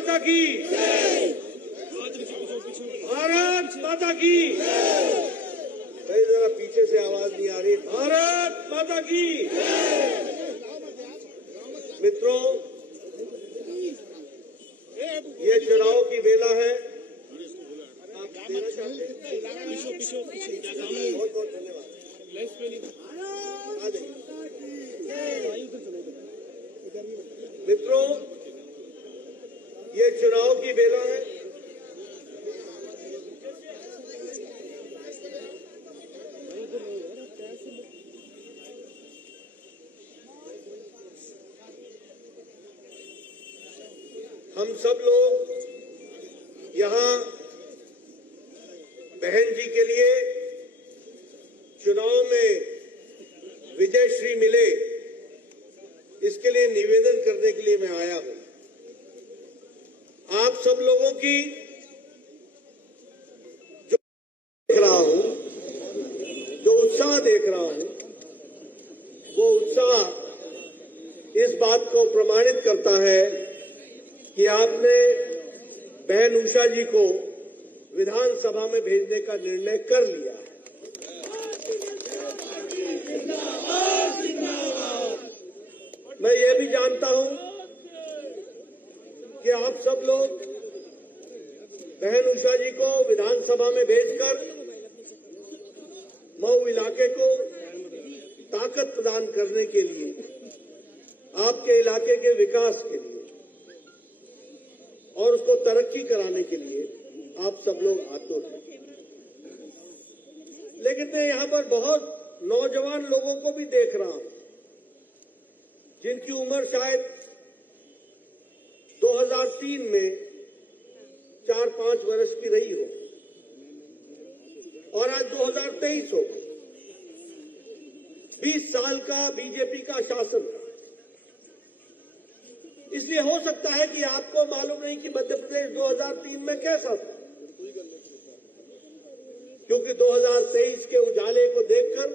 माता की, भारत माता की, भाई जरा पीछे से आवाज नहीं आ रही। भारत माता की। मित्रों, ये चुनाव की बेला है। आप देना चाहते हैं? बहुत बहुत धन्यवाद। आ जाइए। मित्रों, ये चुनाव की बेला है। हम सब लोग यहाँ बहन जी के लिए चुनाव में विजयश्री मिले, इसके लिए निवेदन करने के लिए मैं आया हूं। आप सब लोगों की जो देख रहा हूं, जो उत्साह देख रहा हूं, वो उत्साह इस बात को प्रमाणित करता है कि आपने बहन उषा जी को विधानसभा में भेजने का निर्णय कर लिया है। मैं ये भी जानता हूं कि आप सब लोग बहन उषा जी को विधानसभा में भेजकर मऊ इलाके को ताकत प्रदान करने के लिए, आपके इलाके के विकास के लिए और उसको तरक्की कराने के लिए आप सब लोग आतुर हैं। लेकिन मैं यहां पर बहुत नौजवान लोगों को भी देख रहा हूं, जिनकी उम्र शायद 2003 में 4-5 वर्ष की रही हो और आज 2023 हो। 20 साल का बीजेपी का शासन। इसलिए हो सकता है कि आपको मालूम नहीं कि मध्य प्रदेश 2003 में कैसा था, क्योंकि 2023 के उजाले को देखकर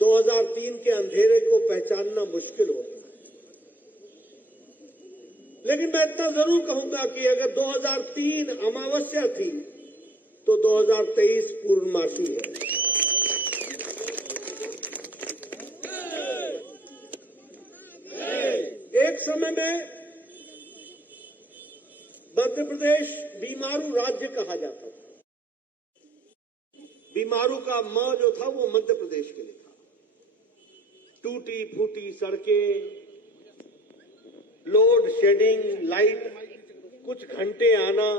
2003 के अंधेरे को पहचानना मुश्किल होता है। लेकिन मैं इतना जरूर कहूंगा कि अगर 2003 अमावस्या थी तो 2023 पूर्णमासी है। एक समय में मध्य प्रदेश बीमारू राज्य कहा जाता था। बीमारू का म जो था वो मध्य प्रदेश के लिए था। टूटी फूटी सड़कें, लोड शेडिंग, लाइट कुछ घंटे आना,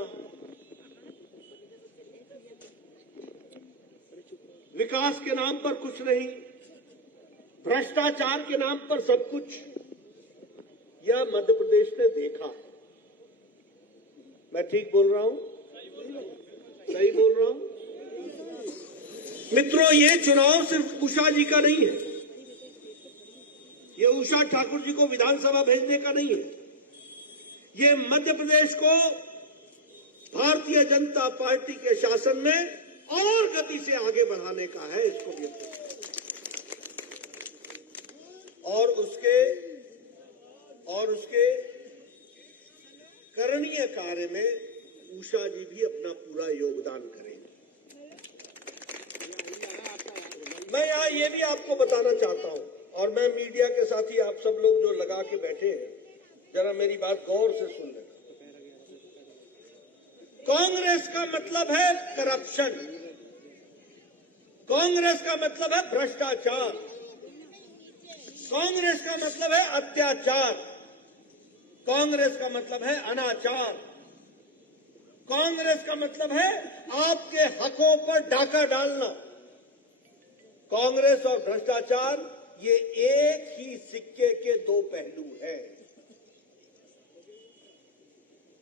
विकास के नाम पर कुछ नहीं, भ्रष्टाचार के नाम पर सब कुछ, यह मध्य प्रदेश ने देखा है। मैं ठीक बोल रहा हूं? सही बोल रहा हूं? मित्रों, ये चुनाव सिर्फ उषा जी का नहीं है, ये उषा ठाकुर जी को विधानसभा भेजने का नहीं है। ये मध्य प्रदेश को भारतीय जनता पार्टी के शासन में और गति से आगे बढ़ाने का है। इसको भी और उसके करणीय कार्य में उषा जी भी अपना पूरा योगदान करेंगे। मैं यहां ये भी आपको बताना चाहता हूं, और मैं मीडिया के साथी आप सब लोग जो लगा के बैठे हैं, जरा मेरी बात गौर से सुन लेना। कांग्रेस का मतलब है करप्शन, कांग्रेस का मतलब है भ्रष्टाचार, कांग्रेस का मतलब है अत्याचार, कांग्रेस का मतलब है अनाचार, कांग्रेस का मतलब है आपके हकों पर डाका डालना। कांग्रेस और भ्रष्टाचार ये एक ही सिक्के के दो पहलू हैं।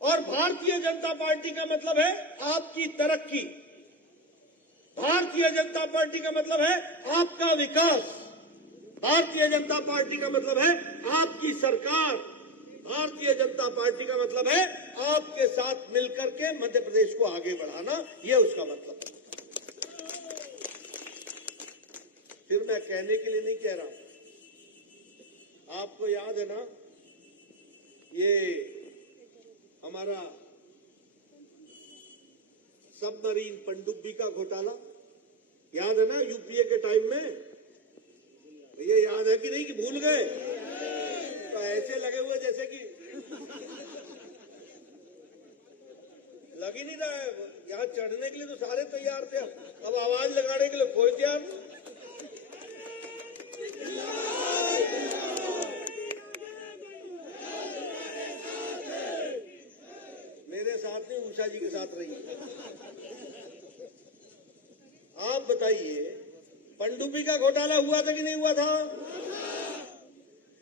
और भारतीय जनता पार्टी का मतलब है आपकी तरक्की, भारतीय जनता पार्टी का मतलब है आपका विकास, भारतीय जनता पार्टी का मतलब है आपकी सरकार, भारतीय जनता पार्टी का मतलब है आपके साथ मिलकर के मध्य प्रदेश को आगे बढ़ाना, यह उसका मतलब है। फिर मैं कहने के लिए नहीं कह रहा हूं, आपको याद है ना, ये हमारा सबमरीन पनडुब्बी का घोटाला याद है ना, यूपीए के टाइम में? ये याद है कि नहीं, कि भूल गए? तो ऐसे लगे हुए जैसे कि लग ही नहीं रहा है। यहाँ चढ़ने के लिए तो सारे तैयार थे, अब आवाज लगाने के लिए कोई तैयार नहीं। मेरे साथ नहीं, उषा जी के साथ रही। आप बताइए, पनडुब्बी का घोटाला हुआ था कि नहीं हुआ था?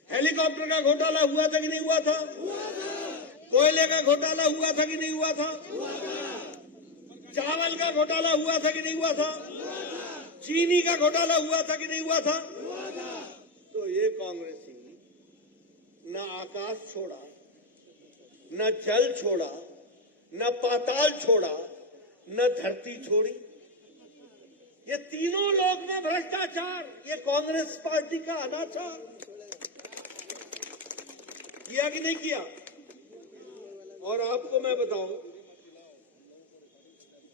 हेलीकॉप्टर का घोटाला हुआ था कि नहीं हुआ था? कोयले का घोटाला हुआ था कि नहीं हुआ था? चावल का घोटाला हुआ था कि नहीं हुआ था? चीनी का घोटाला हुआ था कि नहीं हुआ था? तो ये कांग्रेसी न आकाश छोड़ा, न जल छोड़ा, न पाताल छोड़ा, न धरती छोड़ी। ये तीनों लोग में भ्रष्टाचार, ये कांग्रेस पार्टी का अनाचार। किया कि नहीं किया? और आपको मैं बताऊं,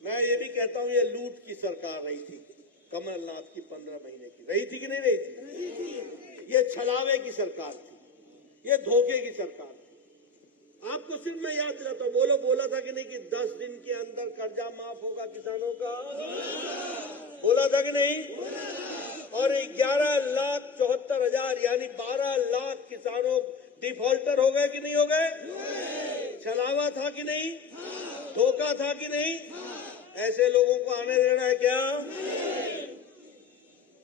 मैं ये भी कहता हूं, ये लूट की सरकार रही थी कमलनाथ की 15 महीने की। रही थी कि नहीं रही थी? ये छलावे की सरकार थी, ये धोखे की सरकार थी। आपको सिर्फ मैं याद दिलाता हूं, बोला था कि नहीं कि 10 दिन के अंदर कर्जा माफ होगा किसानों का? बोला था कि नहीं? और 11,74,000 यानी 12 लाख किसानों डिफॉल्टर हो गए कि नहीं हो गए? छलावा था कि नहीं? धोखा था कि नहीं? ऐसे लोगों को आने देना है क्या?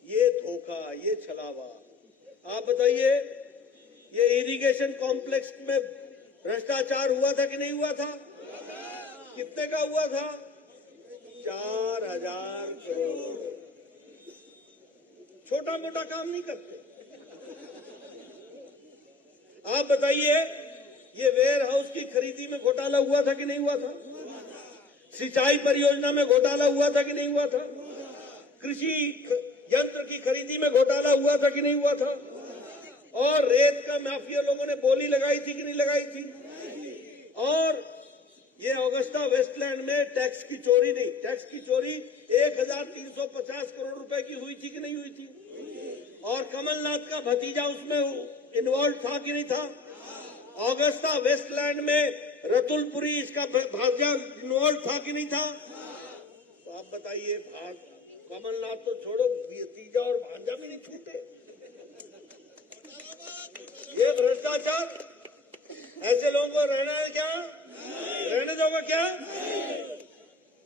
ये धोखा, ये छलावा। आप बताइए, ये इरिगेशन कॉम्प्लेक्स में भ्रष्टाचार हुआ था कि नहीं हुआ था? कितने का हुआ था? 4,000 करोड़। छोटा मोटा काम नहीं करते। आप बताइए, ये वेयर हाउस की खरीदी में घोटाला हुआ था कि नहीं हुआ था? सिंचाई परियोजना में घोटाला हुआ था कि नहीं हुआ था? कृषि यंत्र की खरीदी में घोटाला हुआ था कि नहीं हुआ था? और रेत का माफिया लोगों ने बोली लगाई थी कि नहीं लगाई थी? और ये ऑगस्टा वेस्टलैंड में टैक्स की चोरी नहीं, टैक्स की चोरी 1,350 करोड़ रुपए की हुई थी कि नहीं हुई थी? और कमलनाथ का भतीजा उसमें इन्वॉल्व था कि नहीं था? ऑगस्टा वेस्टलैंड में रतुलपुरी इसका भांजा इन्वॉल्व था कि नहीं था? तो आप बताइए, कमलनाथ तो छोड़ो, भतीजा और भांजा भी नहीं छूटे। ये भ्रष्टाचार, ऐसे लोगों को रहना है क्या? रहने दोगे क्या?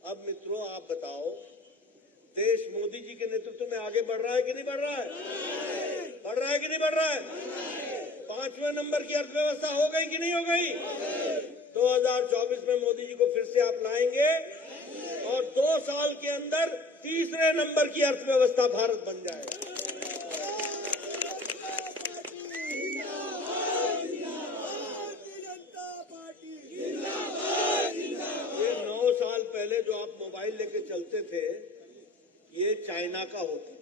अब मित्रों, आप बताओ, देश मोदी जी के नेतृत्व में आगे बढ़ रहा है कि नहीं बढ़ रहा है? बढ़ रहा है कि नहीं बढ़ रहा है? 5वें नंबर की अर्थव्यवस्था हो गई कि नहीं हो गई? 2024 में मोदी जी को फिर से आप लाएंगे और 2 साल के अंदर 3रे नंबर की अर्थव्यवस्था भारत बन जाएगा। ये 9 साल पहले जो आप मोबाइल लेके चलते थे, ये चाइना का होता था।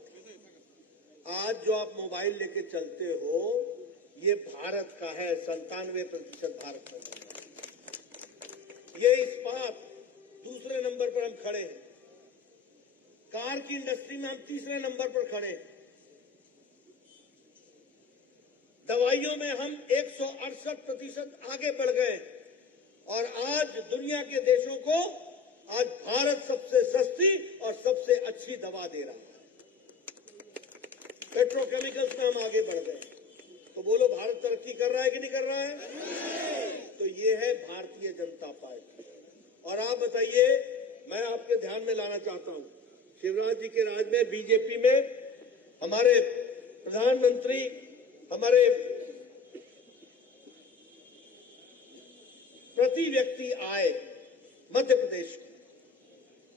आज जो आप मोबाइल लेके चलते हो, ये भारत का है। 97% भारत का। ये इस्पात, 2रे नंबर पर हम खड़े हैं। कार की इंडस्ट्री में हम 3रे नंबर पर खड़े हैं। दवाइयों में हम 168% आगे बढ़ गए और आज दुनिया के देशों को आज भारत सबसे सस्ती और सबसे अच्छी दवा दे रहा है। पेट्रोकेमिकल्स में हम आगे बढ़ गए। तो बोलो, भारत तरक्की कर रहा है कि नहीं कर रहा है? तो ये है भारतीय जनता पार्टी। और आप बताइए, मैं आपके ध्यान में लाना चाहता हूं, शिवराज जी के राज में, बीजेपी में हमारे प्रधानमंत्री, हमारे प्रति व्यक्ति आय मध्य प्रदेश में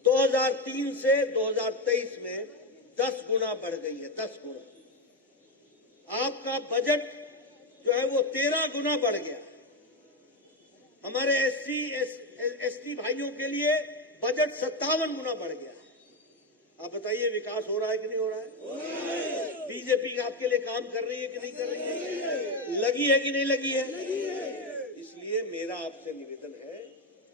2003 से 2023 में 10 गुना बढ़ गई है। 10 गुना। आपका बजट जो है वो 13 गुना बढ़ गया। हमारे एसटी भाइयों के लिए बजट 57 गुना बढ़ गया। आप बताइए, विकास हो रहा है कि नहीं हो रहा है? बीजेपी आपके लिए काम कर रही है कि नहीं कर रही है? लगी है कि नहीं लगी है? इसलिए मेरा आपसे निवेदन है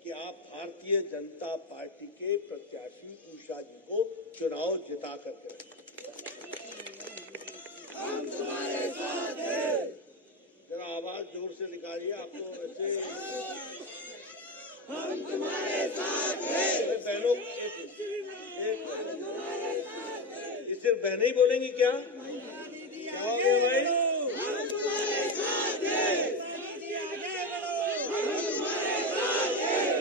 कि आप भारतीय जनता पार्टी के प्रत्याशी उषा जी को चुनाव जिता करके हम तुम्हारे साथ हैं। जरा आवाज जोर से निकालिए। आपको वैसे हम तुम्हारे साथ हैं। बहनों ये सिर्फ बहनें ही बोलेंगी क्या हो गया भाई? हम तुम्हारे साथ हैं। हम तुम्हारे साथ हैं।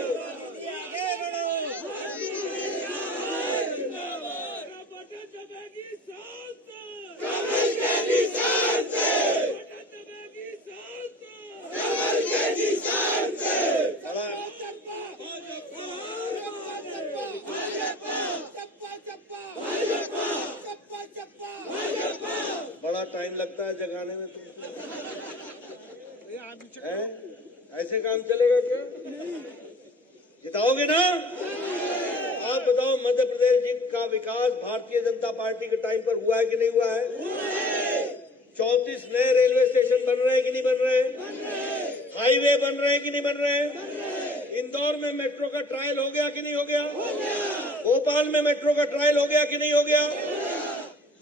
कमल के निशान से, कमल के निशान से। बड़ा टाइम लगता है जगाने में तुमको, हैं? ऐसे काम चलेगा क्या? जिताओगे ना? आप बताओ, मध्य प्रदेश का विकास भारतीय जनता पार्टी के टाइम पर हुआ है कि नहीं हुआ है? 34 नए रेलवे स्टेशन बन रहे हैं कि नहीं बन रहे? हाईवे बन रहे हैं कि नहीं बन रहे? इंदौर में मेट्रो का ट्रायल हो गया कि नहीं हो गया? भोपाल में मेट्रो का ट्रायल हो गया कि नहीं हो गया?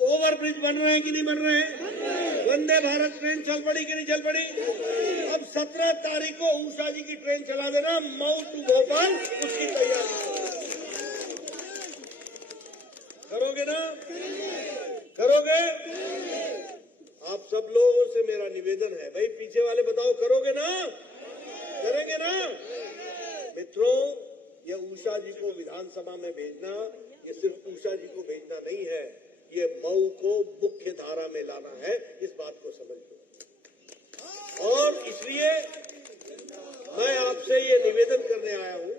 ओवरब्रिज बन रहे हैं कि नहीं बन रहे हैं? वंदे भारत ट्रेन चल पड़ी कि नहीं चल पड़ी? अब 17 तारीख को उषा जी की ट्रेन चला देना, मऊ टू भोपाल, उसकी तैयारी करोगे ना? करोगे? आप सब लोगों से मेरा निवेदन है, भाई पीछे वाले बताओ, करोगे ना? करेंगे ना? मित्रों, ये उषा जी को विधानसभा में भेजना, ये सिर्फ उषा जी को भेजना नहीं है, ये मऊ को मुख्य धारा में लाना है, इस बात को समझ लो। और इसलिए मैं आपसे ये निवेदन करने आया हूं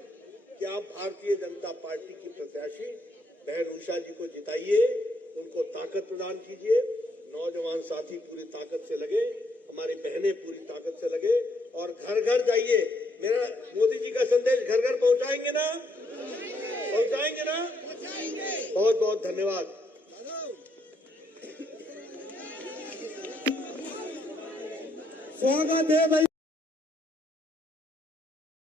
कि आप भारतीय जनता पार्टी की प्रत्याशी बहन उषा जी को जिताइए, उनको ताकत प्रदान कीजिए। नौजवान साथी पूरी ताकत से लगे, हमारी बहनें पूरी ताकत से लगे और घर घर जाइए। मेरा मोदी जी का संदेश घर घर पहुंचाएंगे ना? पहुंचाएंगे ना? बहुत बहुत धन्यवाद। स्वागत है भाई।